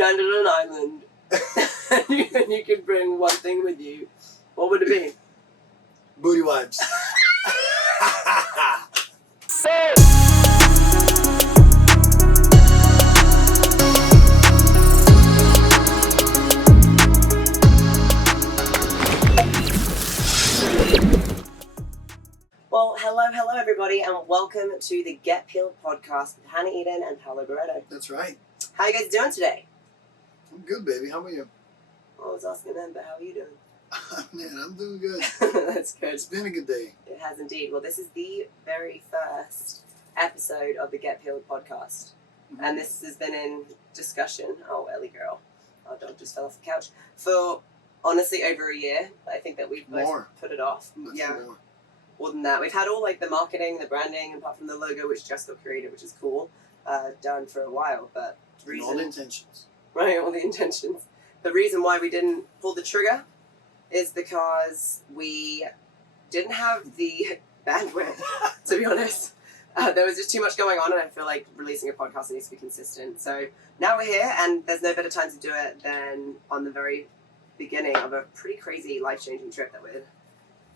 stranded on an island, and you could bring one thing with you, what would it be? Booty wipes. Well, hello everybody, and welcome to the Get Peeled podcast with Hannah Eden and Paolo Barreto. That's right. How are you guys doing today? I'm good, baby. How about you? I was asking them, but how are you doing? Man, I'm doing good. That's good. It's been a good day. It has indeed. Well, this is the very first episode of the Get Peeled podcast. Mm-hmm. And this has been in discussion, oh, Ellie girl, our dog just fell off the couch, for honestly over a year. I think that we've both put it off. More than that. We've had all like the marketing, the branding, apart from the logo, which just got created, which is cool, done for a while. But all the intentions. Right, all the intentions. The reason why we didn't pull the trigger is because we didn't have the bandwidth, to be honest. There was just too much going on, and I feel like releasing a podcast needs to be consistent. So now we're here, and there's no better time to do it than on the very beginning of a pretty crazy, life-changing trip that we're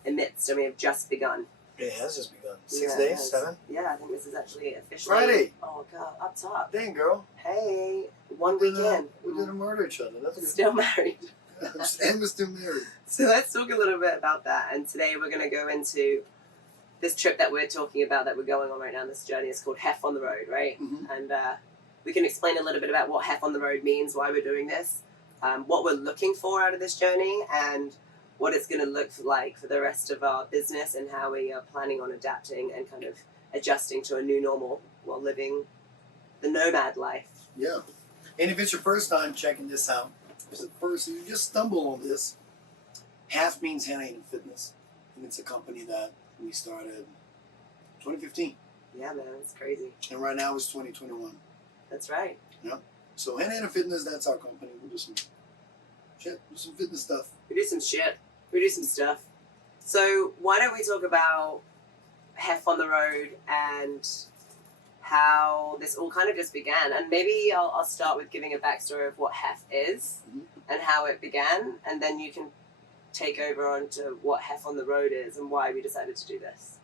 amidst, and we have just begun. It has just begun. 6 days? 7? Yeah, I think this is actually officially... Friday! Oh, God, up top. Dang, girl. Hey, one weekend. We didn't murder each other. That's good. Still married. And we're still married. So let's talk a little bit about that, and today we're going to go into this trip that we're talking about, that we're going on right now. This journey is called HEF On The Road, right? Mm-hmm. And we can explain a little bit about what HEF On The Road means, why we're doing this, what we're looking for out of this journey, and what it's going to look like for the rest of our business, and how we are planning on adapting and kind of adjusting to a new normal while living the nomad life. Yeah. And if it's your first time checking this out, if it's the first, you just stumble on this, HEF means Hannah Eden Fitness. And it's a company that we started 2015. Yeah, man, it's crazy. And right now it's 2021. That's right. Yeah. So Hannah Eden Fitness, that's our company. We'll do some shit, do some fitness stuff. We do some shit. We do some stuff. So why don't we talk about HEF On The Road and how this all kind of just began? And maybe I'll start with giving a backstory of what HEF is and how it began, and then you can take over onto what HEF On The Road is and why we decided to do this.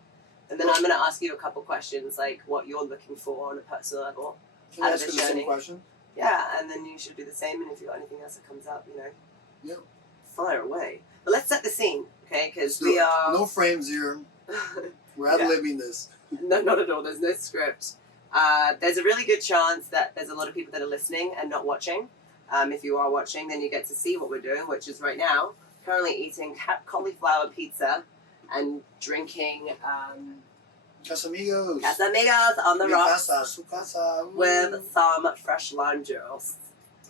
And then I'm going to ask you a couple questions, like what you're looking for on a personal level out of this journey. Same question? Yeah, and then you should do the same, and if you've got anything else that comes up, Yeah. fire away. But let's set the scene, okay? Because we are... No frames here. We're ad-libbing this. No, not at all. There's no script. There's a really good chance that there's a lot of people that are listening and not watching. If you are watching, then you get to see what we're doing, which is right now, currently eating cauliflower pizza and drinking... Casamigos. Casamigos on the rocks Su casa. with some fresh lime juice.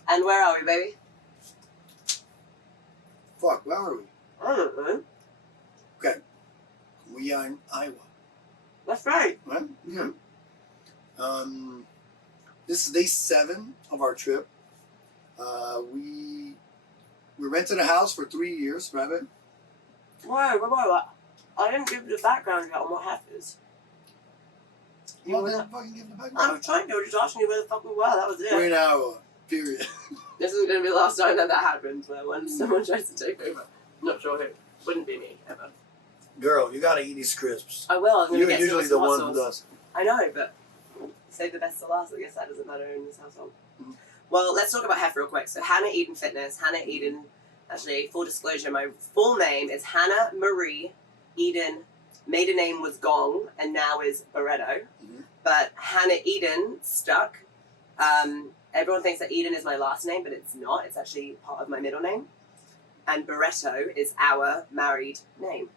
And where are we, baby? Fuck, where are we? I don't know. Okay. We are in Iowa. That's right. Right? Yeah. This is day 7 of our trip. We rented a house for 3 years, right, babe? Whoa. I didn't give you the background yet on what HEF is. You didn't fucking give the background. I'm trying to. I was just asking you where the fuck we were. That was it. We're in Iowa. Period. This isn't going to be the last time that happens, where when someone tries to take over. Not sure who. Wouldn't be me, ever. Girl, you gotta eat these crisps. I will. I'm going to You're get usually some the one sauce. who does. I know, but save the best to last. I guess that doesn't matter in this household. Mm-hmm. Well, let's talk about HEF real quick. So Hannah Eden Fitness. Hannah Eden, actually, full disclosure, my full name is Hannah Marie Eden. Maiden name was Gong, and now is Barreto. Mm-hmm. But Hannah Eden stuck. Everyone thinks that Eden is my last name, but it's not. It's actually part of my middle name. And Barreto is our married name.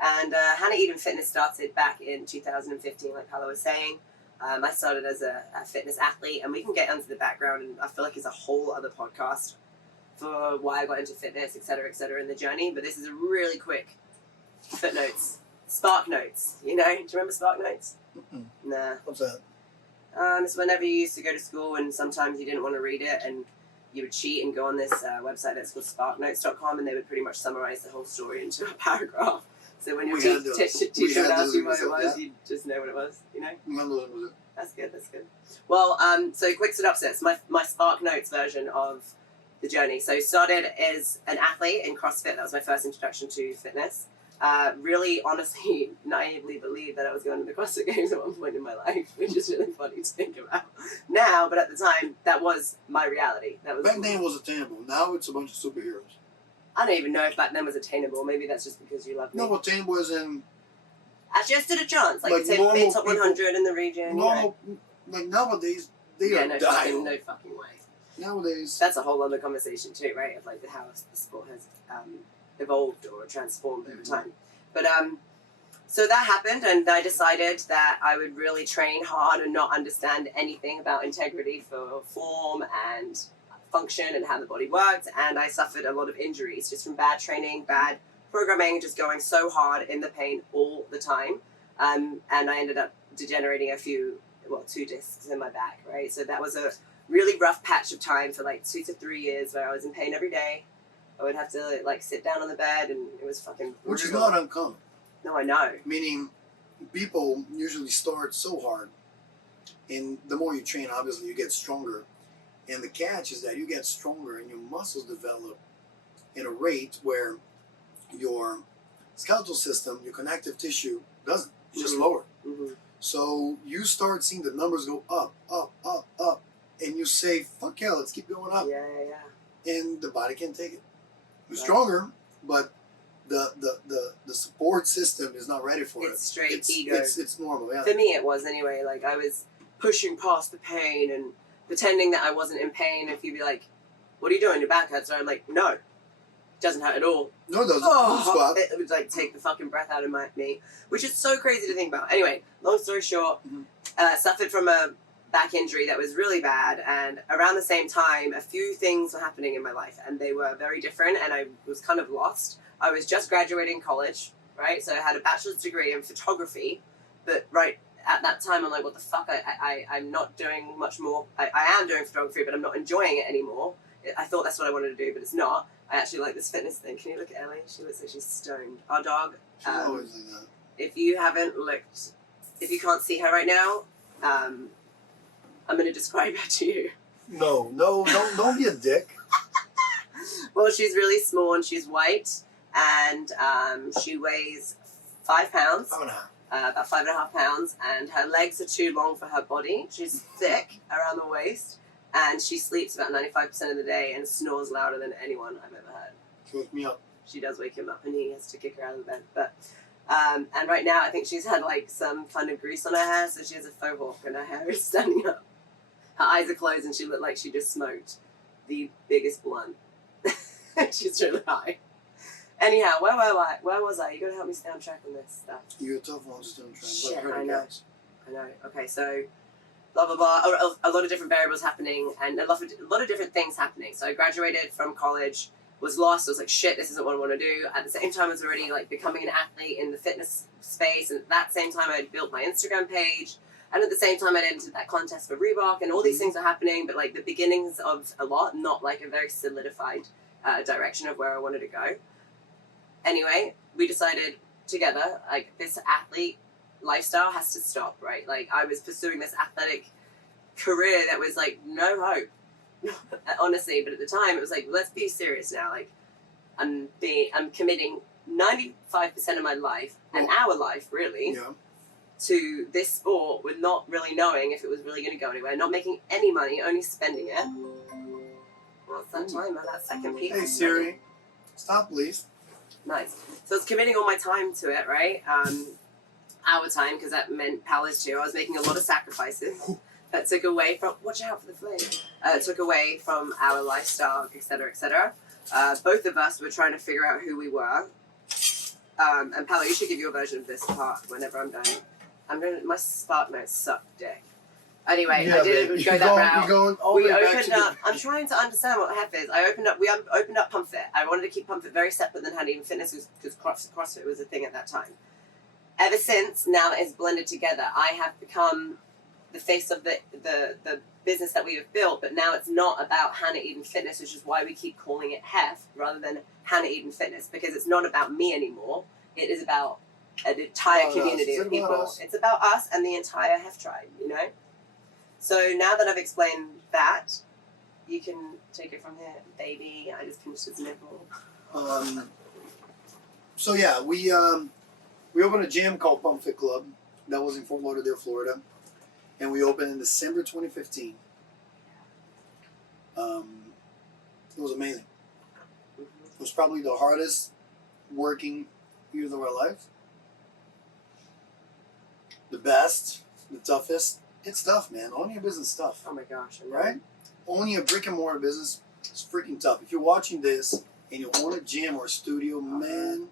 And Hannah Eden Fitness started back in 2015, like Paolo was saying. I started as a fitness athlete, and we can get into the background, and I feel like it's a whole other podcast for why I got into fitness, et cetera, in the journey. But this is a really quick footnotes. Spark Notes, you know? Do you remember Spark Notes? Mm-mm. Nah. What's that? It's whenever you used to go to school and sometimes you didn't want to read it, and you would cheat and go on this website that's called sparknotes.com, and they would pretty much summarize the whole story into a paragraph. So when your teacher would ask you what it was, you just know what it was, you know? When was it? That's good. That's good. Well, so quick synopsis. My Spark Notes version of the journey. So started as an athlete in CrossFit. That was my first introduction to fitness. Really, honestly, naively believed that I was going to the CrossFit Games at one point in my life, which is really funny to think about now. But at the time, that was my reality. That was back then it was attainable. Now it's a bunch of superheroes. I don't even know if back then was attainable. Maybe that's just because you love me. No, attainable is in Actually, I stood a chance. Like say normal top 100 in the region. normal. Like nowadays, they are no dying. fucking way. Nowadays, That's a whole other conversation too, right? Of like how the sport has evolved or transformed over time. But so that happened, and I decided that I would really train hard and not understand anything about integrity for form and function and how the body worked. And I suffered a lot of injuries just from bad training, bad programming, just going so hard in the pain all the time. And I ended up degenerating two discs in my back, right? So that was a really rough patch of time for like 2 to 3 years where I was in pain every day. I would have to like sit down on the bed, and it was fucking brutal. which is not uncommon. No, I know. Meaning, people usually start so hard, and the more you train, obviously, you get stronger. And the catch is that you get stronger, and your muscles develop in a rate where your skeletal system, your connective tissue, doesn't. It's just lower. Mm-hmm. So you start seeing the numbers go up, up, up, up, and you say, "Fuck yeah, let's keep going up." Yeah. And the body can't take it. You're Right. stronger, but the support system is not ready for it. It's straight ego. It's normal, yeah. For me, it was anyway. Like I was pushing past the pain and pretending that I wasn't in pain. If you'd be like, "What are you doing? Your back hurts." So I'm like, "No, it doesn't hurt at all." No, it doesn't. Squat. It would like take the fucking breath out of me, which is so crazy to think about. Anyway, long story short, suffered from a back injury that was really bad, and around the same time, a few things were happening in my life, and they were very different, and I was kind of lost. I was just graduating college, right? So I had a bachelor's degree in photography, but right at that time, I'm like, what the fuck? I'm not doing much more. I am doing photography, but I'm not enjoying it anymore. I thought that's what I wanted to do, but it's not. I actually like this fitness thing. Can you look at Ellie? She looks like she's stoned. Our dog. She's always like that. If you can't see her right now, I'm going to describe her to you. No, don't be a dick. Well, she's really small and she's white, and she weighs 5 pounds. 5.5. About 5.5 pounds, and her legs are too long for her body. She's thick around the waist, and she sleeps about 95% of the day and snores louder than anyone I've ever heard. She woke me up. She does wake him up, and he has to kick her out of the bed. But and right now, I think she's had like some kind of grease on her hair, so she has a faux hawk, and her hair is standing up. Her eyes are closed, and she looked like she just smoked the biggest blunt. She's really high. Anyhow, where was I? You gotta help me stay on track on this stuff. You're a tough one, just don't try. Shit, Like, I know. Okay, so blah blah blah. A lot of different variables happening, and a lot of different things happening. So I graduated from college, was lost. I was like, shit, this isn't what I want to do. At the same time, I was already like becoming an athlete in the fitness space, and at that same time, I had built my Instagram page. And at the same time, I'd entered that contest for Reebok, and all these things are happening, but like the beginnings of a lot, not like a very solidified direction of where I wanted to go. Anyway, we decided together, like, this athlete lifestyle has to stop, right? Like, I was pursuing this athletic career that was like no hope, honestly. But at the time, it was like, let's be serious now. Like, I'm committing 95% of my life, and our life really, to this sport with not really knowing if it was really going to go anywhere, not making any money, only spending it. Well, it's that time, that second piece. Hey Siri, stop please. Nice. So I was committing all my time to it, right? Our time, because that meant Paula's too. I was making a lot of sacrifices that took away from, watch out for the flame, took away from our lifestyle, etc., etc. Both of us were trying to figure out who we were. And Paula, you should give your version of this part whenever I'm done. My Spark Notes suck dick. Anyway, I didn't go that route. We opened up. I'm trying to understand what HEF is. We opened up Pump Fit. I wanted to keep Pump Fit very separate than Honey and Fitness because CrossFit was a thing at that time. Ever since, now that it's blended together, I have become the face of the business that we have built. But now it's not about Hannah Eden Fitness, which is why we keep calling it HEF rather than Hannah Eden Fitness, because it's not about me anymore. It is about an entire About us. community Is of it about people. us? It's about us and the entire HEF tribe, you know? So now that I've explained that, you can take it from here, baby. I just finished his nipple. So yeah, we opened a gym called Pump Fit Club that was in Fort Lauderdale, Florida, and we opened in December 2015. It was amazing. Mhm. It was probably the hardest working years of our lives. The best, the toughest. It's tough, man. Owning a business is tough, Oh my gosh, I know. right? Owning a brick and mortar business is freaking tough. If you're watching this and you own a gym or a studio, man,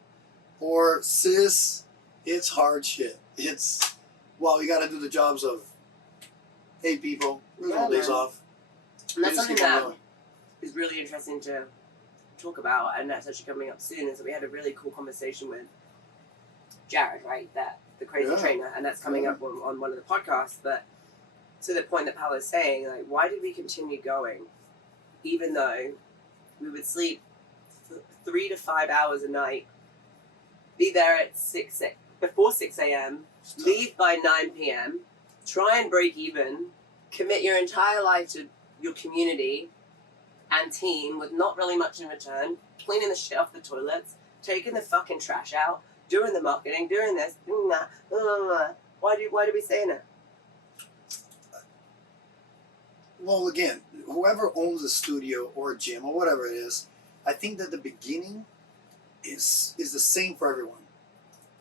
or sis, it's hard shit. It's, well, you got to do the jobs of 8 people, there's no days man. off. And that's You just something keep on that going. is really interesting to talk about, and that's actually coming up soon, is that we had a really cool conversation with Jared, right? The crazy Yeah. trainer, and that's coming Yeah. up on one of the podcasts. But to the point that Paolo is saying, like, why did we continue going, even though we would sleep 3 to 5 hours a night, be there at before 6 a.m., leave by 9 p.m., try and break even, commit your entire life to your community and team with not really much in return, cleaning the shit off the toilets, taking the fucking trash out, doing the marketing, doing this, doing that. Why do we say that? Well, again, whoever owns a studio or a gym or whatever it is, I think that the beginning is the same for everyone.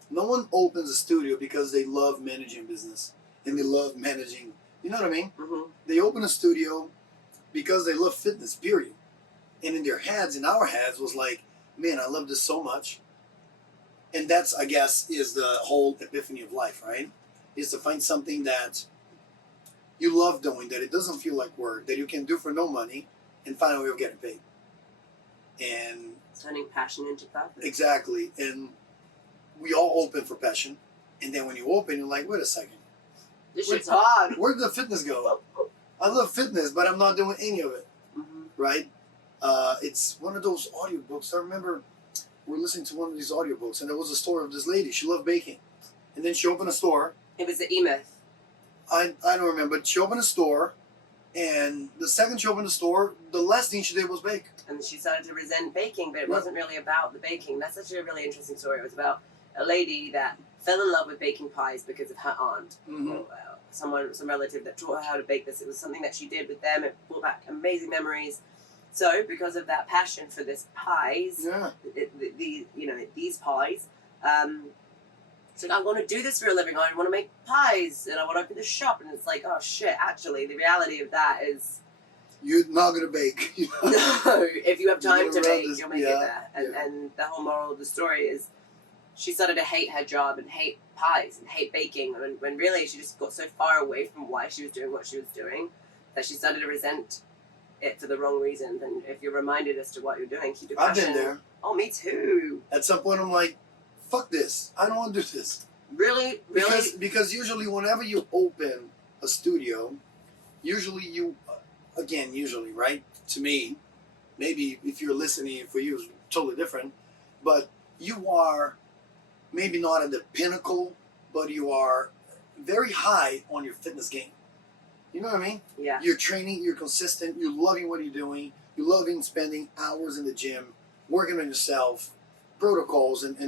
No one opens a studio because they love managing business and they love managing, you know what I mean? Mm-hmm. They open a studio because they love fitness, period. And in their heads, in our heads, was like, man, I love this so much. And that's, I guess, is the whole epiphany of life, right? Is to find something that you love doing, that it doesn't feel like work, that you can do for no money, and find a way of getting paid. And Turning passion into purpose. exactly. And we all open for passion. And then when you open, you're like, wait a second. This shit's hard. Where did the fitness go? I love fitness, but I'm not doing any of it, Mm-hmm. right? It's one of those audiobooks. I remember we were listening to one of these audiobooks, and there was a story of this lady. She loved baking. And then she opened a store. It was the E-Myth. I don't remember, but she opened a store, and the second she opened the store, the last thing she did was bake. And she started to resent baking, but it Yeah. wasn't really about the baking. That's actually a really interesting story. It was about a lady that fell in love with baking pies because of her aunt. Mm-hmm. Or, some relative that taught her how to bake this. It was something that she did with them. It brought back amazing memories. So, because of that passion for this pies, Yeah. these pies, she's like, I want to do this for a living. I want to make pies, and I want to open this shop. And it's like, oh shit! Actually, the reality of that is, You're not going to bake. no. If you have time You're to gonna run bake, this- you'll make it there. And the whole moral of the story is, she started to hate her job and hate pies and hate baking, when really she just got so far away from why she was doing what she was doing that she started to resent it for the wrong reasons. And if you're reminded as to what you're doing, keep your I've passion. been there. Oh, me too. At some point, I'm like, fuck this. I don't want to do this. Really? Because usually whenever you open a studio, usually you, again, usually, right? To me, maybe if you're listening, for you, it's totally different. But you are maybe not at the pinnacle, but you are very high on your fitness game. You know what I mean? Yeah. You're training, you're consistent, you're loving what you're doing, you're loving spending hours in the gym, working on yourself, protocols and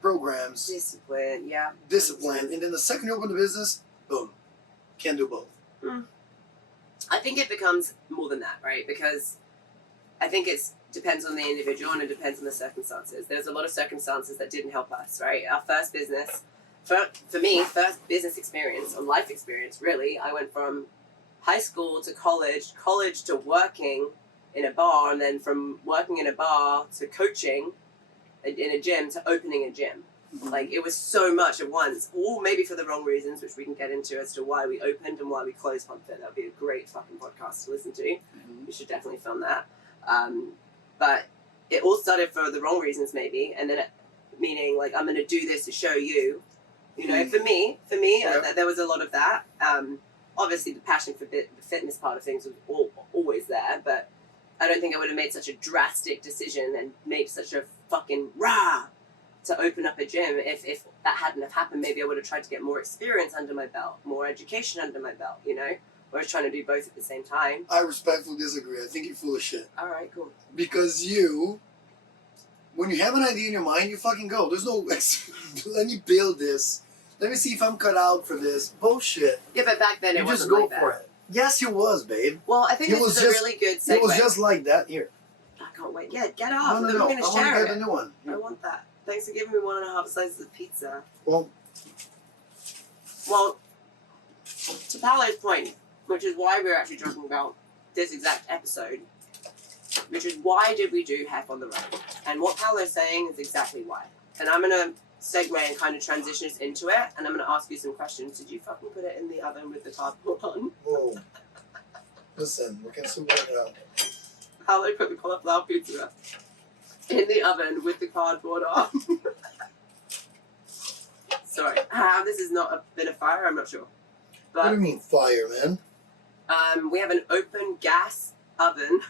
programs, Discipline, yeah. discipline. And then the second you open the business, boom, can't do both. I think it becomes more than that, right? Because I think it depends on the individual and it depends on the circumstances. There's a lot of circumstances that didn't help us, right? Our first business, for me, first business experience, or life experience, really, I went from high school to college to working in a bar, and then from working in a bar to coaching in a gym to opening a gym. Like, it was so much at once, all maybe for the wrong reasons, which we can get into as to why we opened and why we closed Pump Fit. That would be a great fucking podcast to listen to. We should definitely film that. But it all started for the wrong reasons, maybe, and then meaning, like, I'm going to do this to show you. You know, for me, Yeah. there was a lot of that. Obviously, the passion for the fitness part of things was always there, but I don't think I would have made such a drastic decision and made such a fucking to open up a gym. If that hadn't have happened, maybe I would have tried to get more experience under my belt, more education under my belt, you know? Or I was trying to do both at the same time. I respectfully disagree. I think you're full of shit. All right, cool. Because when you have an idea in your mind, you fucking go. There's no, let me build this. Let me see if I'm cut out for this. Bullshit. Yeah, but back then it You just wasn't go like that. for it. Yes, it was, babe. Well, I think It this was is a just- really good segue. It was just like that. Here. I can't wait. Yeah, get up. No. We're going I to want share to get it. the new one. I want that. Thanks for giving me 1.5 slices of pizza. Well, To Paolo's point, which is why we're actually talking about this exact episode, which is why did we do HEF on the Road? And what Paolo's saying is exactly why. And I'm going to segue and kind of transition us into it, and I'm going to ask you some questions. Did you fucking put it in the oven with the cardboard on? whoa. Listen, we can still work it out. Paolo put the cauliflower pizza in the oven with the cardboard on. Sorry. How this is not a bit of fire, I'm not sure. What do But you mean fire, man? we have an open gas oven.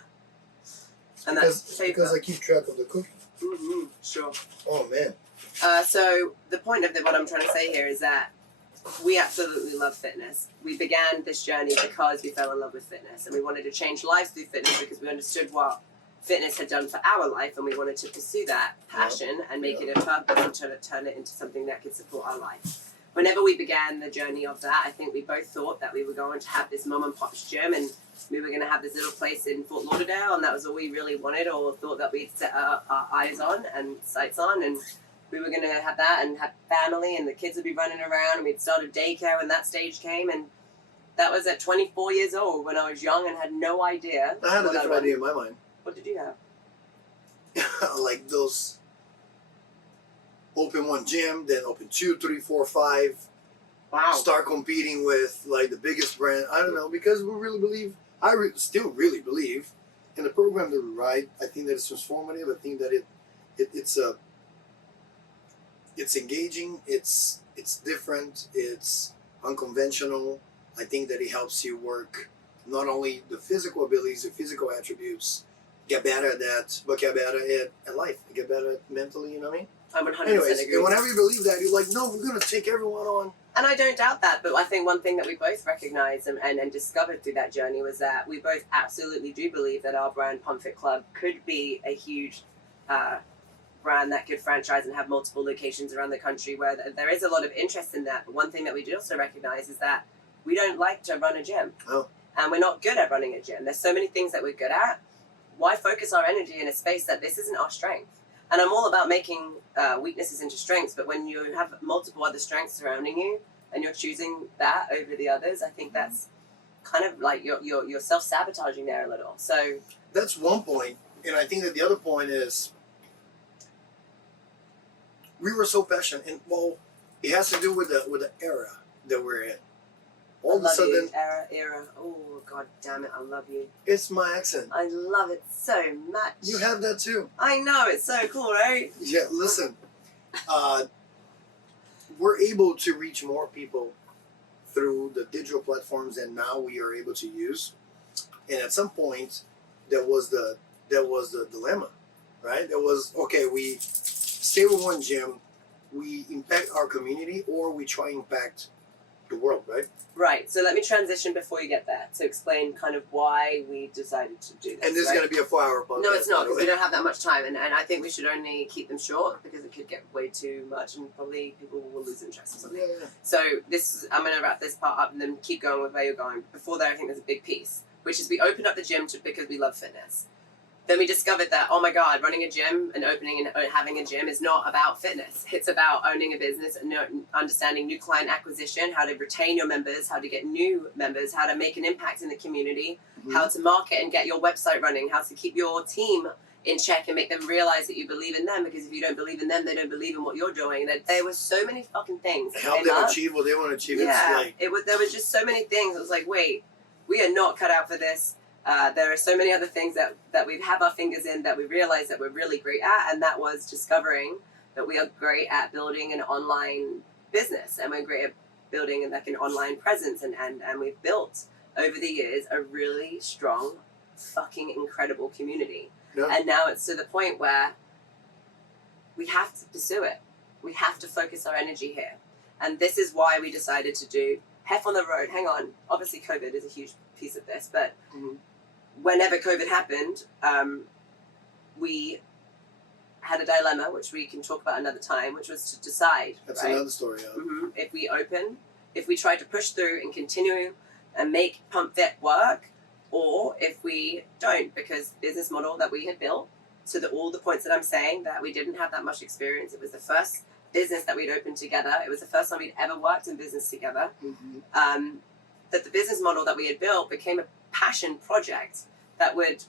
And that's Because I keep track of the cooking. Mm-hmm, sure. Oh, man. So the point of what I'm trying to say here is that we absolutely love fitness. We began this journey because we fell in love with fitness, and we wanted to change lives through fitness because we understood what fitness had done for our life, and we wanted to pursue that passion and make it a purpose and turn it into something that could support our life. Whenever we began the journey of that, I think we both thought that we were going to have this mom and pop's gym, and we were going to have this little place in Fort Lauderdale, and that was all we really wanted or thought that we'd set our eyes on and sights on, and we were going to have that and have family, and the kids would be running around, and we'd start a daycare when that stage came, and that was at 24 years old when I was young and had no idea. I had a what different idea in my mind. What did you have? Like those open one gym, then open 2, 3, 4, 5. Wow. Start competing with like the biggest brand. I don't know, because we really believe, still really believe in the program that we ride. I think that it's transformative. I think that it's engaging, it's different, it's unconventional. I think that it helps you work not only the physical abilities, the physical attributes, get better at that, but get better at life, get better at mentally, you know what I mean? I 100% Anyways, agree. and whenever you believe that, you're like, no, we're going to take everyone on. And I don't doubt that, but I think one thing that we both recognized and discovered through that journey was that we both absolutely do believe that our brand, Pump Fit Club, could be a huge brand that could franchise and have multiple locations around the country, where there is a lot of interest in that. But one thing that we do also recognize is that we don't like to run a gym. Oh. And we're not good at running a gym. There's so many things that we're good at. Why focus our energy in a space that this isn't our strength? And I'm all about making weaknesses into strengths, but when you have multiple other strengths surrounding you and you're choosing that over the others, I think that's kind of like you're self-sabotaging there a little. So That's one point. And I think that the other point is we were so passionate, and well, it has to do with the era that we're in. All of a sudden, you. Era. Oh, God damn it, I love you. it's my accent. I love it so much. You have that too. I know, it's so cool, right? Yeah, listen. We're able to reach more people through the digital platforms that now we are able to use. And at some point, there was the dilemma, right? There was, okay, we stay with one gym, we impact our community, or we try and impact the world, right? Right, so let me transition before you get there to explain kind of why we decided to do this. And this is going to be a 4-hour podcast. No, it's not, by the because way. we don't have that much time, and I think we should only keep them short because it could get way too much and probably people will lose interest or something. Yeah. So I'm going to wrap this part up and then keep going with where you're going. Before that, I think there's a big piece, which is we opened up the gym because we love fitness. Then we discovered that, oh my God, running a gym and opening and having a gym is not about fitness. It's about owning a business and understanding new client acquisition, how to retain your members, how to get new members, how to make an impact in the community, how to market and get your website running, how to keep your team in check and make them realize that you believe in them, because if you don't believe in them, they don't believe in what you're doing. That there were so many fucking things that Help came them up. achieve what they want to achieve. Yeah, It's like, there was just so many things. It was like, wait, we are not cut out for this. There are so many other things that we have our fingers in that we realize that we're really great at, and that was discovering that we are great at building an online business, and we're great at building like an online presence, and we've built over the years a really strong, fucking incredible community. Yeah. And now it's to the point where we have to pursue it. We have to focus our energy here. And this is why we decided to do HEF On The Road. Hang on. Obviously, COVID is a huge piece of this, but whenever COVID happened, we had a dilemma, which we can talk about another time, which was to decide. That's right? another story. Yeah. If we open, if we try to push through and continue and make Pump Fit work, or if we don't, because the business model that we had built, to all the points that I'm saying, that we didn't have that much experience. It was the first business that we'd opened together. It was the first time we'd ever worked in business together. That the business model that we had built became a passion project that would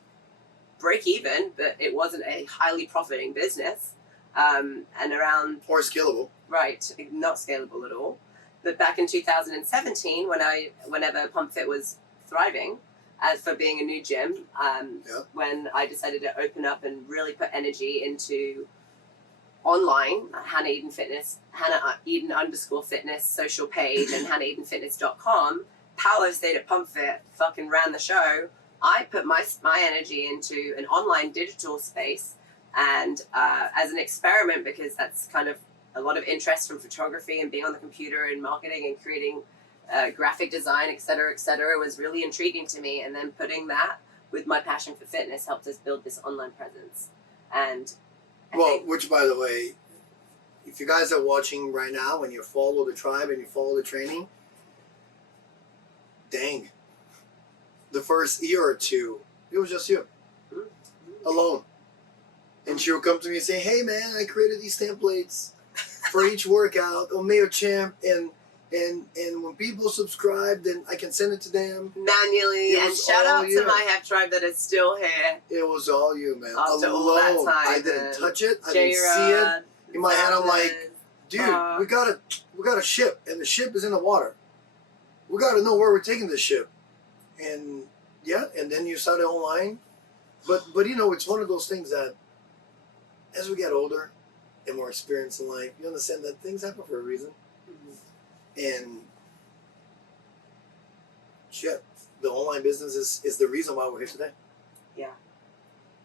break even, but it wasn't a highly profiting business. And around... Or scalable. Right, not scalable at all. But back in 2017, whenever Pump Fit was thriving, for being a new gym, when I decided to open up and really put energy into online, Hannah Eden Fitness, Hannah Eden _fitness social page, and HannahEdenFitness.com, Paolo stayed at Pump Fit, fucking ran the show. I put my energy into an online digital space, and as an experiment, because that's kind of a lot of interest from photography and being on the computer and marketing and creating graphic design, et cetera, was really intriguing to me. And then putting that with my passion for fitness helped us build this online presence. And which, by the way, if you guys are watching right now and you follow the tribe and you follow the training, dang, the first year or two, it was just you, alone. And she would come to me and say, hey man, I created these templates for each workout on MailChimp, and when people subscribe, then I can send it to them manually. And shout out to my HEF tribe that is still here. It was all you, man. After alone. All that time, I didn't touch it. I didn't see it. In my head, I'm like, dude, we gotta ship, and the ship is in the water. We gotta know where we're taking this ship. And and then you started online. But you know, it's one of those things that as we get older and more experienced in life, you understand that things happen for a reason. And shit, the online business is the reason why we're here today. Yeah,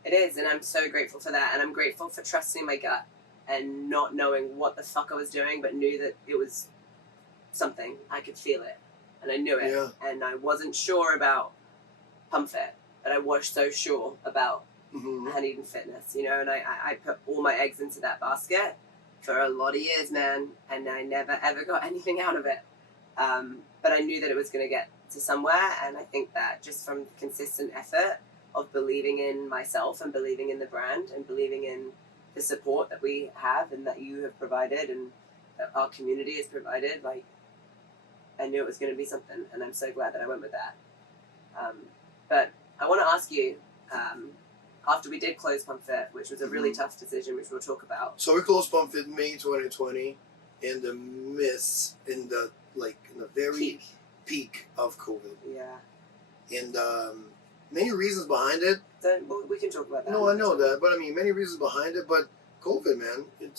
it is. And I'm so grateful for that. And I'm grateful for trusting my gut and not knowing what the fuck I was doing, but knew that it was something. I could feel it. And I knew it. Yeah. And I wasn't sure about Pump Fit, but I was so sure about Hannah Eden Fitness, you know, and I put all my eggs into that basket for a lot of years, man, and I never ever got anything out of it. But I knew that it was going to get to somewhere, and I think that just from consistent effort of believing in myself and believing in the brand and believing in the support that we have and that you have provided and that our community has provided, like, I knew it was going to be something, and I'm so glad that I went with that. But I want to ask you, after we did close Pump Fit, which was a really tough decision, which we'll talk about. So we closed Pump Fit May 2020 in the very peak of COVID. Yeah. And many reasons behind it. We can talk about that. No, I know that, but I mean, many reasons behind it. But COVID, man, it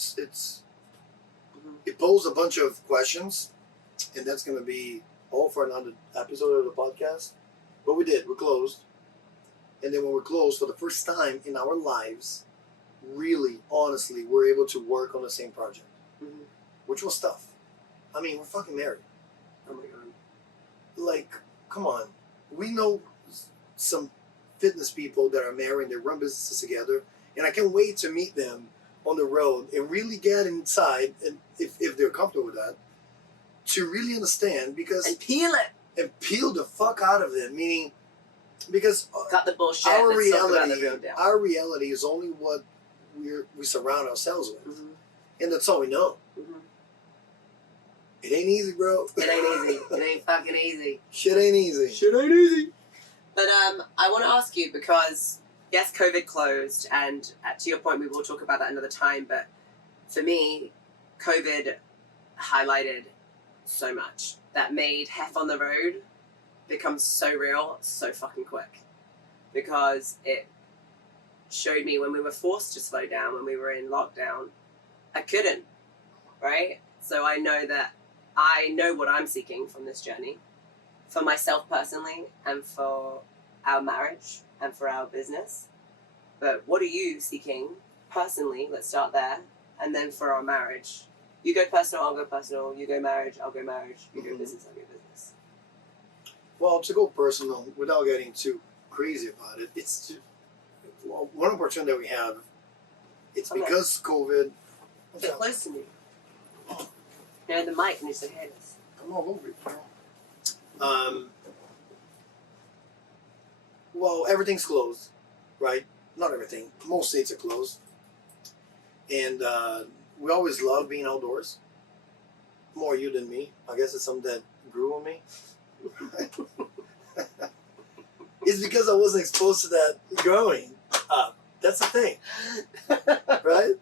posed a bunch of questions, and that's going to be all for another episode of the podcast. But we did. We're closed. And then when we're closed, for the first time in our lives, really, honestly, we're able to work on the same project. Which was tough. I mean, we're fucking married. Oh my God. Like, come on. We know some fitness people that are married, they run businesses together, and I can't wait to meet them on the road and really get inside, and if they're comfortable with that, to really understand, because... And peel it! And peel the fuck out of it, meaning... Because cut the bullshit. Our reality is only what we surround ourselves with, and that's all we know. It ain't easy, bro. It ain't easy. It ain't fucking easy. Shit ain't easy. Shit ain't easy. But I want to ask you, because yes, COVID closed, and to your point, we will talk about that another time. But for me, COVID highlighted so much that made HEF On The Road becomes so real so fucking quick, because it showed me when we were forced to slow down, when we were in lockdown, I couldn't, right? So I know that I know what I'm seeking from this journey, for myself personally and for our marriage and for our business. But what are you seeking personally? Let's start there. and then for our marriage, you go personal, I'll go personal. You go marriage, I'll go marriage. You go business, I'll go business. Well, to go personal, without getting too crazy about it, it's one opportunity that we have. It's because COVID. Get close to me. You're in the mic and you say, hey, this. Come all over it. Well, everything's closed, right? Not everything. Most states are closed. And we always love being outdoors. More you than me. I guess it's something that grew on me. It's because I wasn't exposed to that growing up. That's the thing. Right?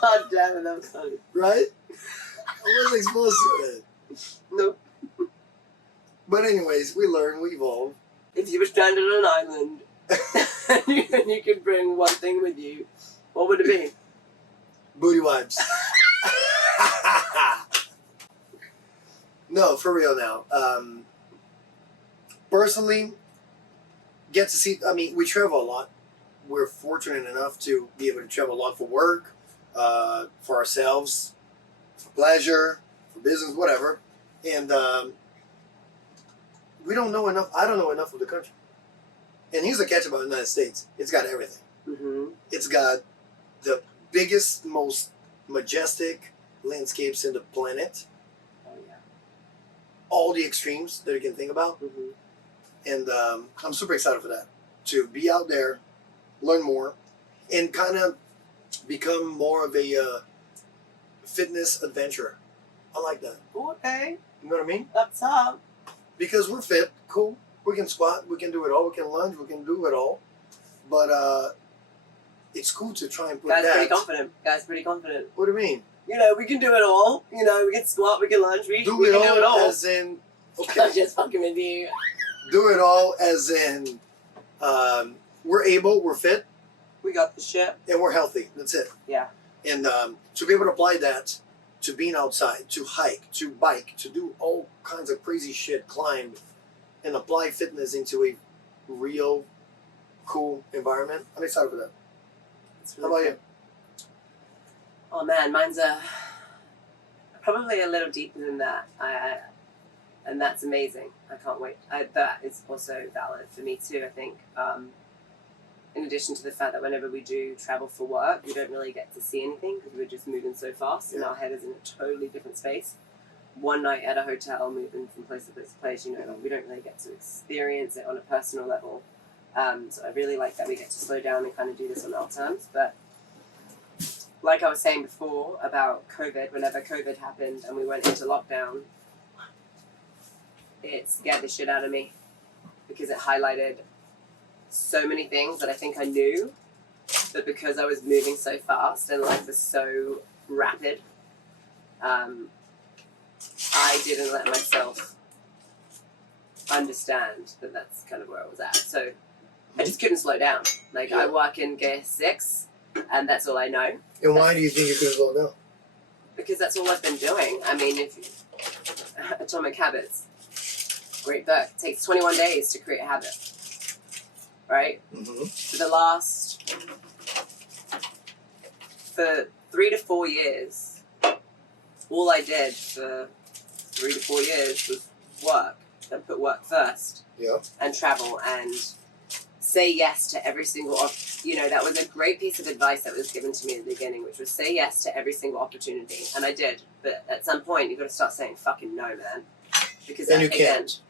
God damn it, that was funny. Right? I wasn't exposed to it. Nope. But anyways, we learn, we evolve. If you were stranded on an island and you could bring one thing with you, what would it be? Booty wipes. No, for real now. Personally, get to see, I mean, we travel a lot. We're fortunate enough to be able to travel a lot for work, for ourselves, for pleasure, for business, whatever. And we don't know enough. I don't know enough of the country. And here's the catch about the United States. It's got everything. Mm-hmm. It's got the biggest, most majestic landscapes in the planet. Oh, yeah. All the extremes that you can think about. Mm-hmm. And I'm super excited for that. To be out there, learn more, and kind of become more of a fitness adventurer. I like that. Okay. You know what I mean? Up top. Because we're fit, cool. We can squat, we can do it all, we can lunge, we can do it all. But it's cool to try and put Guys that. Guys pretty confident. What do you mean? You know, we can do it all. You know, we can squat, we can lunge, we Do can it do it all. as in, I'm okay. just fucking with you. Do it all as in, we're able, we're fit, We got the shit. and we're healthy. That's it. Yeah. And to be able to apply that to being outside, to hike, to bike, to do all kinds of crazy shit, climb, and apply fitness into a real cool environment, I'm excited for that. Really How about you? Oh man, mine's probably a little deeper than that. And that's amazing. I can't wait. That is also valid for me too, I think. In addition to the fact that whenever we do travel for work, we don't really get to see anything because we're just moving so fast and our head is in a totally different space. One night at a hotel, moving from place to place, you know, like we don't really get to experience it on a personal level. So I really like that we get to slow down and kind of do this on our terms. But like I was saying before about COVID, whenever COVID happened and we went into lockdown, it scared the shit out of me because it highlighted so many things that I think I knew, but because I was moving so fast and life was so rapid, I didn't let myself understand that that's kind of where I was at. So I just couldn't slow down. Like I work in gear 6 and that's all I know. And why do you think you could slow down? Because that's all I've been doing. I mean, Atomic Habits, great book. It takes 21 days to create a habit. Right? Mm-hmm. For 3 to 4 years, all I did for 3 to 4 years was work and put work first. Yeah. And travel and say yes to every single, that was a great piece of advice that was given to me at the beginning, which was say yes to every single opportunity. And I did. But at some point, you've got to start saying fucking no, man. Because and you can't.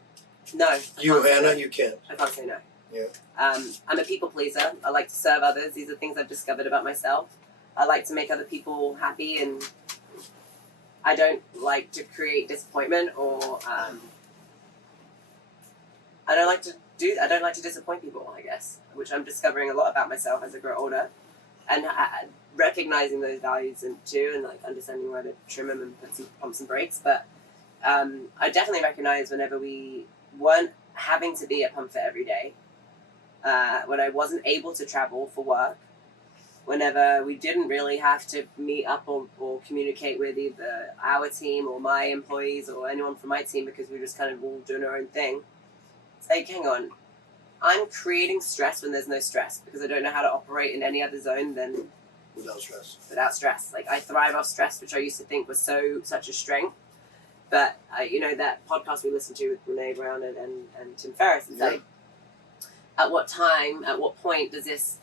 No. You, Hannah, you can't. I can't say no. Yeah. I'm a people pleaser. I like to serve others. These are things I've discovered about myself. I like to make other people happy, and I don't like to create disappointment or I don't like to disappoint people, I guess, which I'm discovering a lot about myself as I grow older, and recognizing those values and too, and like understanding where to trim them and put some pumps and brakes. But I definitely recognize whenever we weren't having to be at Pump Fit every day. When I wasn't able to travel for work, whenever we didn't really have to meet up or communicate with either our team or my employees or anyone from my team because we were just kind of all doing our own thing. It's like, hang on, I'm creating stress when there's no stress because I don't know how to operate in any other zone than without stress. Like, I thrive off stress, which I used to think was such a strength. But, that podcast we listened to with Brene Brown and Tim Ferriss, it's like, at what point does this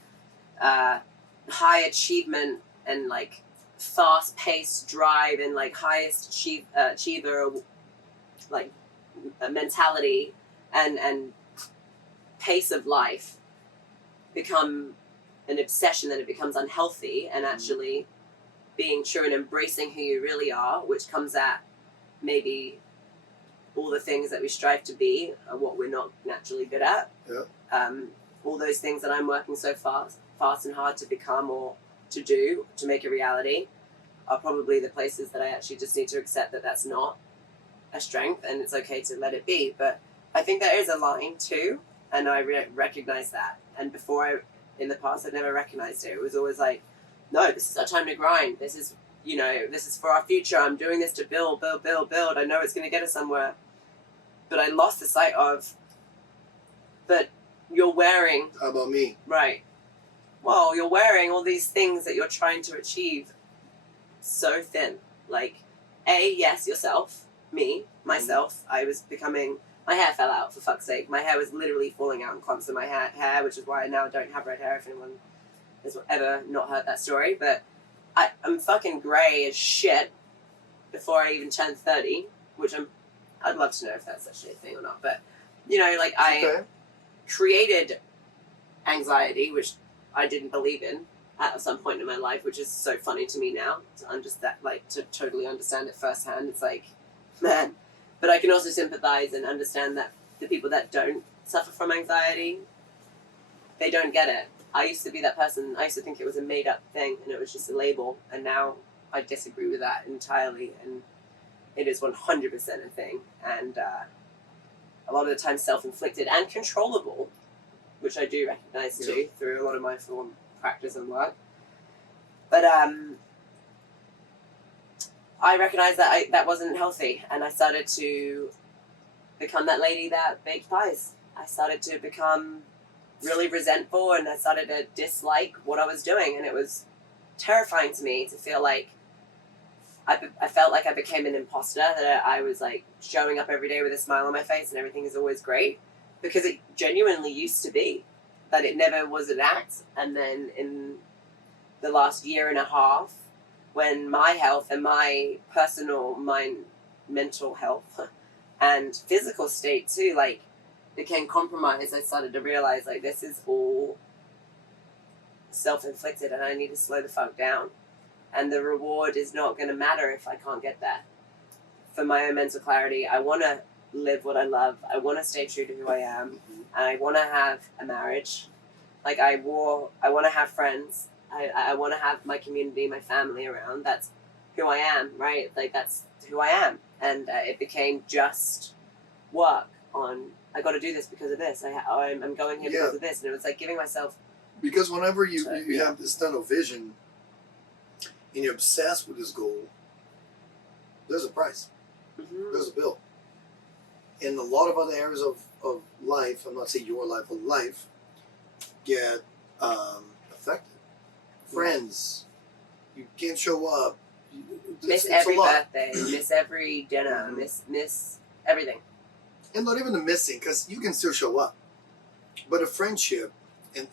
high achievement and, like, fast-paced drive and, like, highest achiever, like, mentality and pace of life become an obsession, that it becomes unhealthy, and actually being true and embracing who you really are, which comes at maybe all the things that we strive to be are what we're not naturally good at. All those things that I'm working so fast and hard to become or to do to make a reality are probably the places that I actually just need to accept that that's not a strength, and it's okay to let it be. But I think there is a line too, and I recognize that. And in the past, I'd never recognized it. It was always like, no, this is our time to grind. This is, this is for our future. I'm doing this to build. I know it's going to get us somewhere. But I lost the sight of, but you're wearing... How about me? Right. Well, you're wearing all these things that you're trying to achieve so thin. Like, yes, yourself, me, myself. I was becoming... My hair fell out, for fuck's sake. My hair was literally falling out in clumps in my hair, which is why I now don't have red hair, if anyone has ever not heard that story. But I'm fucking grey as shit before I even turned 30, which I'd love to know if that's actually a thing or not. But, I created anxiety, which I didn't believe in at some point in my life, which is so funny to me now, to totally understand it firsthand. It's like, man. But I can also sympathize and understand that the people that don't suffer from anxiety, they don't get it. I used to be that person. I used to think it was a made-up thing and it was just a label. And now I disagree with that entirely. And it is 100% a thing. And a lot of the time self-inflicted and controllable, which I do recognize too through a lot of my form practice and work. But I recognized that that wasn't healthy, and I started to become that lady that baked pies. I started to become really resentful, and I started to dislike what I was doing, and it was terrifying to me to feel like I felt like I became an imposter, that I was like showing up every day with a smile on my face and everything is always great, because it genuinely used to be, that it never was an act. And then in the last year and a half, when my health and my mental health and physical state too, like, became compromised, I started to realize, like, this is all self-inflicted and I need to slow the fuck down. And the reward is not going to matter if I can't get there. For my own mental clarity, I want to live what I love. I want to stay true to who I am. And I want to have a marriage. Like, I want to have friends. I want to have my community, my family around. That's who I am, right? Like, that's who I am. And it became just work on, I got to do this because of this. I'm going here because of this. And it was like giving myself... Because whenever you have this tunnel vision and you're obsessed with this goal, there's a price. Mm-hmm. There's a bill. In a lot of other areas of life, I'm not saying your life, but life, get affected. Friends, you can't show up. Miss every birthday, miss every dinner, miss everything. And not even the missing, because you can still show up. But a friendship and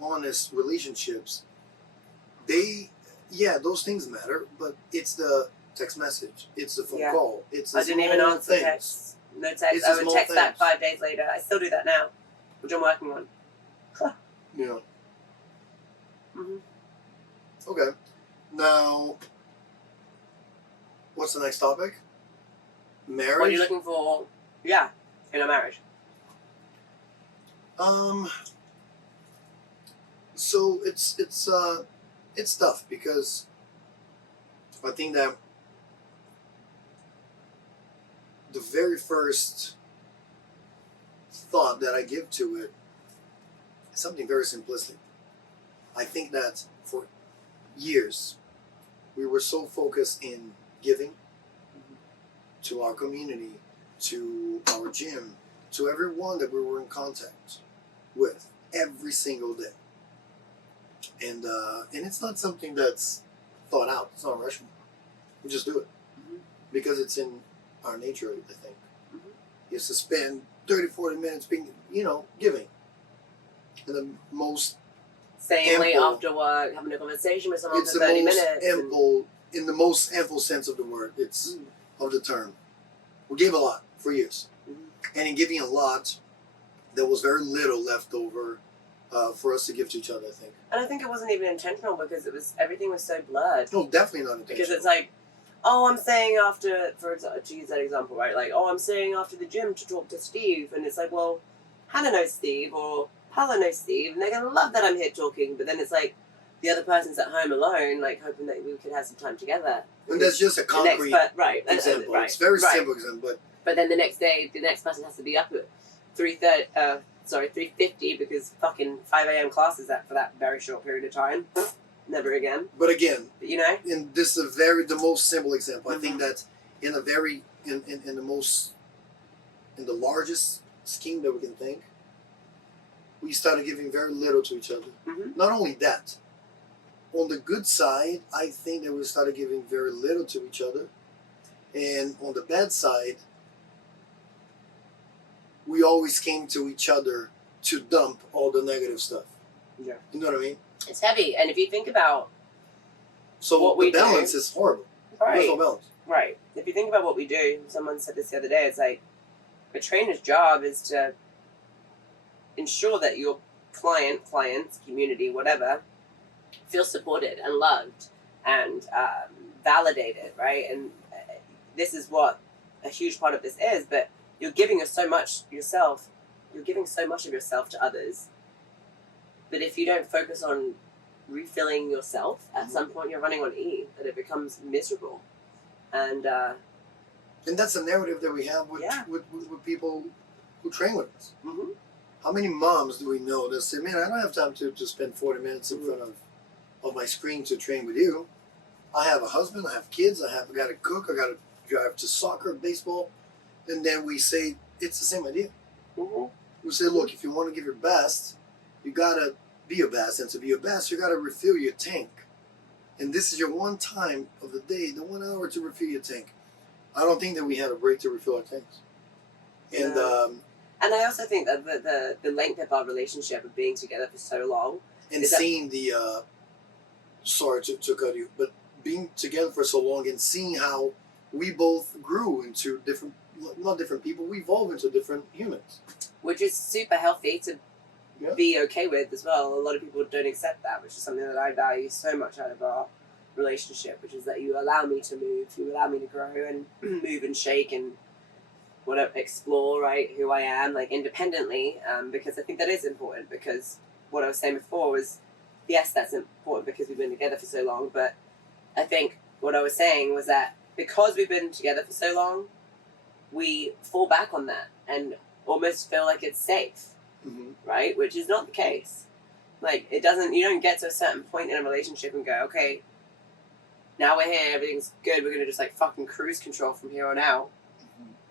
honest relationships, those things matter, but it's the text message, it's the phone call, it's the I didn't even answer text. No text. I would text back 5 days later. I still do that now, which I'm working on. Yeah. Mm-hmm. Okay. Now, what's the next topic? Marriage? What are you looking for? Yeah, in a marriage. So it's tough, because I think that the very first thought that I give to it is something very simplistic. I think that for years we were so focused in giving to our community, to our gym, to everyone that we were in contact with every single day. And it's not something that's thought out. It's not rational. We just do it because it's in our nature, I think. You have to spend 30, 40 minutes being, giving. And the most Staying late ample- after work, having a conversation with someone it's for the 30 most minutes. ample, in the most ample sense of the word. It's of the term. We gave a lot for years, and in giving a lot, there was very little left over for us to give to each other. I think. And I think it wasn't even intentional because everything was so blurred. No, definitely not intentional. Because it's like, oh, I'm staying after, to use that example, right? Like, oh, I'm staying after the gym to talk to Steve, and it's like, well, Hannah knows Steve, or Paula knows Steve, and they're gonna love that I'm here talking. But then it's like, the other person's at home alone, like hoping that we could have some time together. And that's just a concrete example. Right, it's a very simple example, but then the next day, the next person has to be up at 3:50 because fucking 5 a.m. class is for that very short period of time. Never again. But again, and this is the most simple example. I think that in the largest scheme that we can think, we started giving very little to each other. Not only that, on the good side, I think that we started giving very little to each other, and on the bad side, we always came to each other to dump all the negative stuff. Yeah. You know what I mean? It's heavy, and if you think about what the balance is horrible. Right. There's no balance. Right. If you think about what we do, someone said this the other day, it's like a trainer's job is to ensure that your clients, community, whatever, feel supported and loved and validated, right? And this is what a huge part of this is, but you're giving so much yourself. You're giving so much of yourself to others. But if you don't focus on refilling yourself, at some point you're running on E, that it becomes miserable. And that's a narrative that we have with people who train with us. How many moms do we know that say, man, I don't have time to spend 40 minutes in front of my screen to train with you. I have a husband, I have kids, I got to cook, I got to drive to soccer, baseball. And then we say, it's the same idea. We say, look, if you want to give your best, you got to be your best. And to be your best, you got to refill your tank. And this is your one time of the day, the 1 hour to refill your tank. I don't think that we had a break to refill our tanks. And I also think that the length of our relationship of being together for so long. And seeing sorry to cut you, but being together for so long and seeing how we both grew into not different people, we evolved into different humans. Which is super healthy to be okay with as well. A lot of people don't accept that, which is something that I value so much out of our relationship, which is that you allow me to move, you allow me to grow and move and shake and explore, right, who I am, like, independently, because I think that is important, because what I was saying before was, yes, that's important because we've been together for so long, but I think what I was saying was that because we've been together for so long, we fall back on that and almost feel like it's safe, right? Which is not the case. Like, you don't get to a certain point in a relationship and go, okay, now we're here, everything's good, we're going to just, like, fucking cruise control from here on out.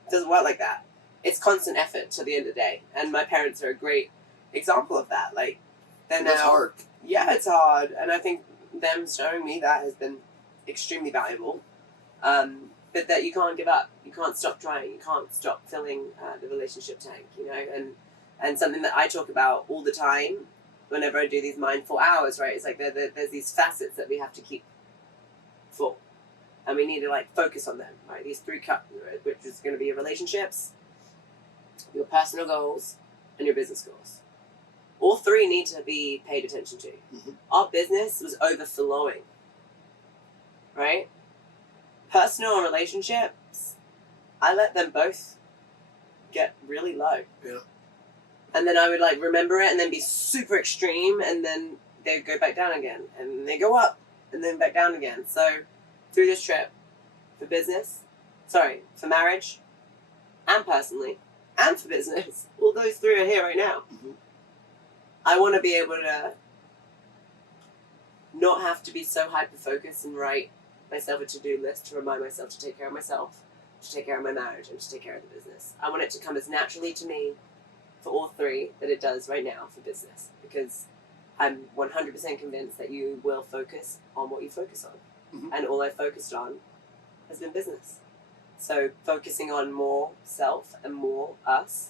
It doesn't work like that. It's constant effort to the end of the day. And my parents are a great example of that. Like, that's hard. Yeah, it's hard. And I think them showing me that has been extremely valuable. But that you can't give up. You can't stop trying. You can't stop filling the relationship tank, And something that I talk about all the time whenever I do these mindful hours, right? It's like there's these facets that we have to keep full. And we need to, like, focus on them, right? These three cups, which is going to be your relationships, your personal goals, and your business goals. All three need to be paid attention to. Our business was overflowing, right? Personal and relationships, I let them both get really low. Yeah. And then I would, like, remember it and then be super extreme, and then they'd go back down again. And they go up, and then back down again. So through this trip, for marriage, and personally, and for business, all those three are here right now. I want to be able to not have to be so hyper-focused and write myself a to-do list to remind myself to take care of myself, to take care of my marriage, and to take care of the business. I want it to come as naturally to me for all three that it does right now for business, because I'm 100% convinced that you will focus on what you focus on. Mm-hmm. And all I focused on has been business. So focusing on more self and more us,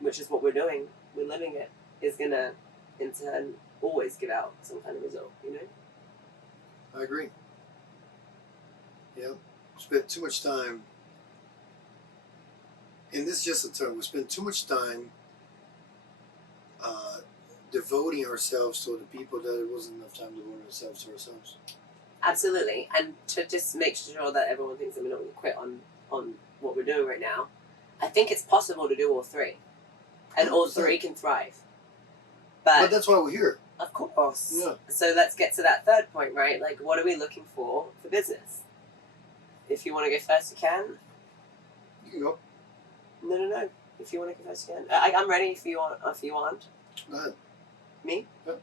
which is what we're doing, we're living it, is going to, in turn, always give out some kind of result, you know? I agree. Yeah. Spent too much time, and this is just a term, we spend too much time devoting ourselves to other people that it wasn't enough time devoting ourselves to ourselves. Absolutely. And to just make sure that everyone thinks that we're not going to quit on what we're doing right now, I think it's possible to do all three. And 100%. All three can thrive. But that's why we're here. Of course. Yeah. So let's get to that third point, right? Like, what are we looking for business? If you want to go first, you can. You can go. No. If you want to go first, you can. I'm ready if you want. Go ahead. Me? Yeah.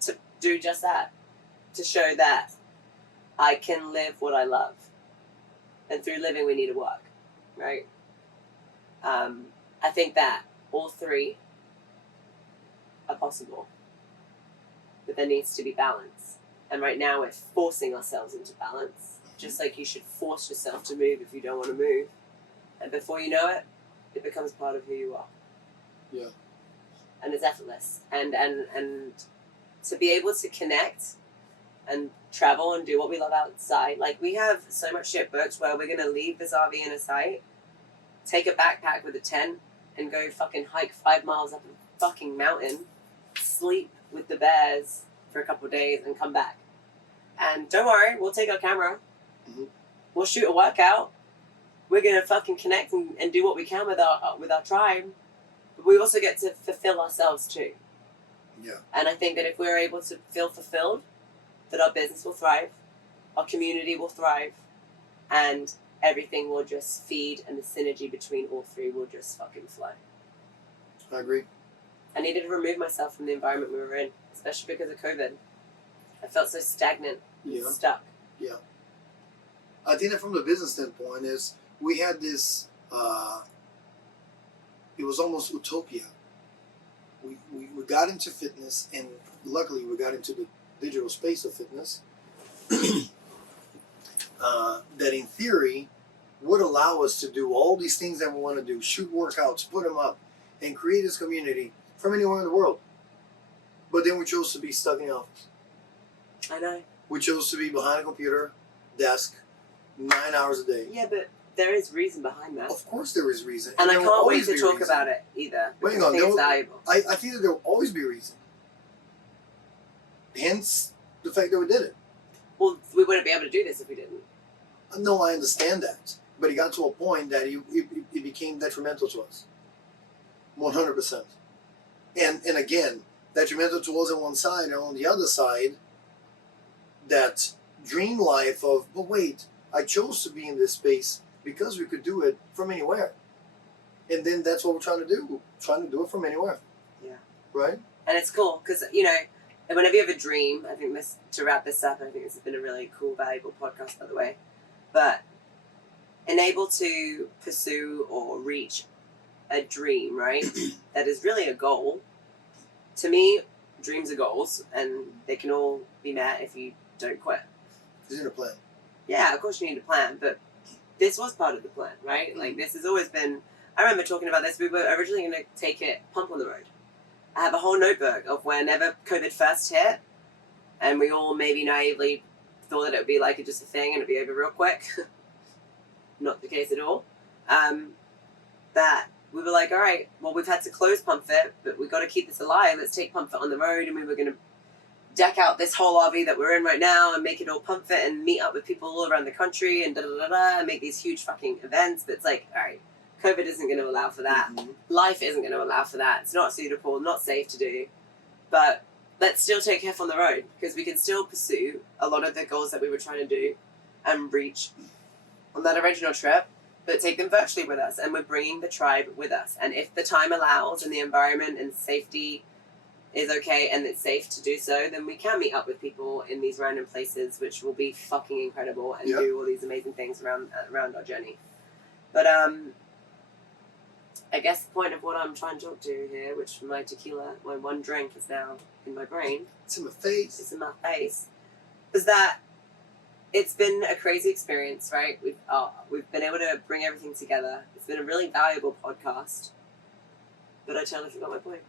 To do just that. To show that I can live what I love. And through living, we need to work. Right? I think that all three are possible. But there needs to be balance. And right now we're forcing ourselves into balance. Just like you should force yourself to move if you don't want to move. And before you know it, it becomes part of who you are. Yeah. And it's effortless. And to be able to connect and travel and do what we love outside. Like, we have so much shit booked where we're going to leave this RV in a site, take a backpack with a tent, and go fucking hike 5 miles up a fucking mountain, sleep with the bears for a couple of days, and come back. And don't worry, we'll take our camera. Mm-hmm. We'll shoot a workout. We're going to fucking connect and do what we can with our tribe. But we also get to fulfill ourselves too. Yeah. And I think that if we're able to feel fulfilled, that our business will thrive, our community will thrive, and everything will just feed, and the synergy between all three will just fucking flow. I agree. I needed to remove myself from the environment we were in, especially because of COVID. I felt so stagnant and stuck. Yeah. I think that from the business standpoint is we had this, it was almost utopia. We got into fitness, and luckily we got into the digital space of fitness that in theory would allow us to do all these things that we want to do, shoot workouts, put them up, and create this community from anywhere in the world. But then we chose to be stuck in the office. I know. We chose to be behind a computer, desk, 9 hours a day. Yeah, but there is reason behind that. Of course there is reason. And I can't wait to talk about it either. Wait, I think it's valuable. I think that there will always be a reason. Hence the fact that we did it. Well, we wouldn't be able to do this if we didn't. No, I understand that. But it got to a point that it became detrimental to us. 100%. And again, detrimental to us on one side, and on the other side, that dream life of, but wait, I chose to be in this space because we could do it from anywhere. And then that's what we're trying to do. Trying to do it from anywhere. Yeah. Right? And it's cool because, you know, whenever you have a dream, I think this, to wrap this up, I think this has been a really cool, valuable podcast, by the way. But enable to pursue or reach a dream, right? That is really a goal. To me, dreams are goals, and they can all be met if you don't quit. You need a plan. Yeah, of course you need a plan, but this was part of the plan, right? Mm-hmm. Like, this has always been... I remember talking about this. We were originally going to take it pump on the road. I have a whole notebook of whenever COVID first hit, and we all maybe naively thought that it would be like just a thing and it'd be over real quick. Not the case at all. That we were like, all right, well, we've had to close Pump Fit, but we've got to keep this alive. Let's take Pump Fit on the road, and we were going to deck out this whole RV that we're in right now and make it all Pump Fit and meet up with people all around the country and da-da-da-da and make these huge fucking events. But it's like, all right, COVID isn't going to allow for that. Mm-hmm. Life isn't going to allow for that. It's not suitable, not safe to do. But let's still take HEF on the road, because we can still pursue a lot of the goals that we were trying to do and reach on that original trip, but take them virtually with us. And we're bringing the tribe with us. And if the time allows and the environment and safety is okay and it's safe to do so, then we can meet up with people in these random places, which will be fucking incredible, and do all these amazing things around our journey. But I guess the point of what I'm trying to talk to here, which my tequila, my one drink is now in my brain. It's in my face. It's in my face. Is that it's been a crazy experience, right? We've been able to bring everything together. It's been a really valuable podcast. But I totally forgot my point.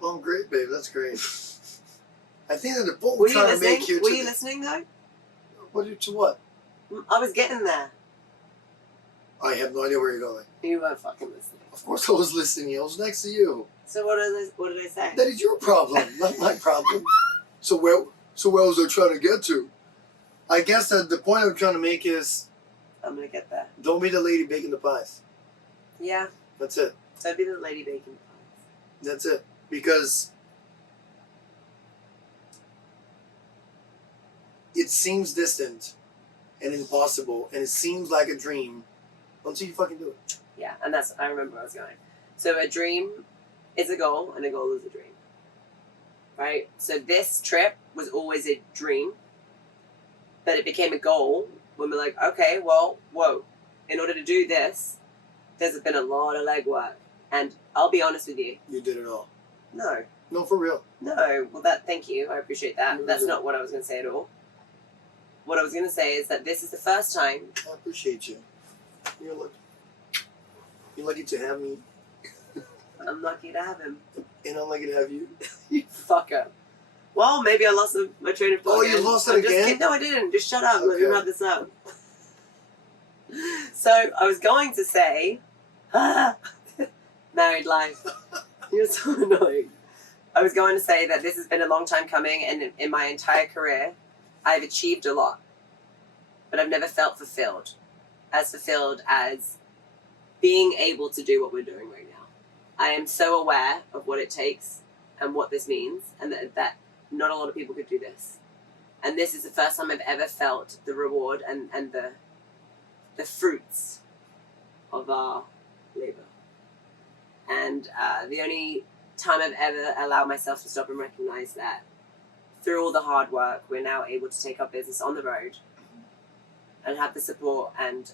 Well, I'm great, babe. That's great. I think that the point Were we're you trying to listening? make here Were you listening though? to what? I was getting there. I have no idea where you're going. You weren't fucking listening. Of course I was listening. I was next to you. So what did I say? That is your problem, not my problem. So where was I trying to get to? I guess that the point I'm trying to make is I'm gonna get there. don't be the lady baking the pies. Yeah. That's it. So I'd be the lady baking pies. That's it. Because it seems distant and impossible and it seems like a dream until you fucking do it. Yeah, and I remember where I was going. So a dream is a goal and a goal is a dream. Right? So this trip was always a dream, but it became a goal when we're like, okay, well, whoa. In order to do this, there's been a lot of legwork. And I'll be honest with you. You did it all. No. No, for real. No. Well, thank you. I appreciate that. That's not what I was going to say at all. What I was going to say is that this is the first time. I appreciate you. You're lucky to have me. I'm lucky to have him. And I'm lucky to have you. Fucker. Well, maybe I lost my train of thought. Oh, you lost it I'm just again? kidding. No, I didn't. Just shut up. Let me Okay. wrap this up. So, I was going to say, married life. You're so annoying. I was going to say that this has been a long time coming, and in my entire career, I've achieved a lot. But I've never felt fulfilled as being able to do what we're doing right now. I am so aware of what it takes and what this means, and that not a lot of people could do this. And this is the first time I've ever felt the reward and the fruits of our labor. And the only time I've ever allowed myself to stop and recognize that through all the hard work, we're now able to take our business on the road and have the support and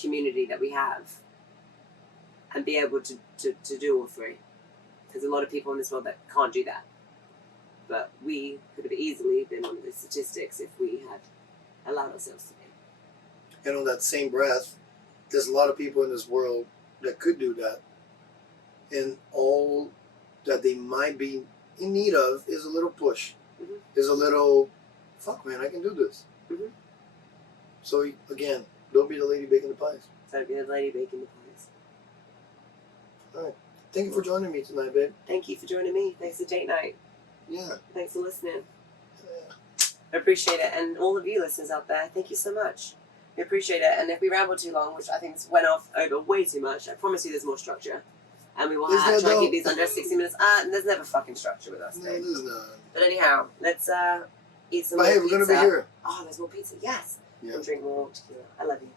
community that we have and be able to do all three. There's a lot of people in this world that can't do that. But we could have easily been one of the statistics if we had allowed ourselves to be. And on that same breath, there's a lot of people in this world that could do that. And all that they might be in need of is a little push. Mm-hmm. Is a little, fuck man, I can do this. Mm-hmm. So again, don't be the lady baking the pies. So be the lady baking the pies. All right. Thank you for joining me tonight, babe. Thank you for joining me. Thanks for date night. Yeah. Thanks for listening. Yeah. I appreciate it. And all of you listeners out there, thank you so much. We appreciate it. And if we ramble too long, which I think went off over way too much, I promise you there's more structure. And we will try and keep these under 60 minutes. And there's never fucking structure with us, No, babe. there's not. But anyhow, let's eat some But more hey, we're pizza. going to be here. Oh, there's more pizza. Yes. Yeah. And drink more tequila. I love you.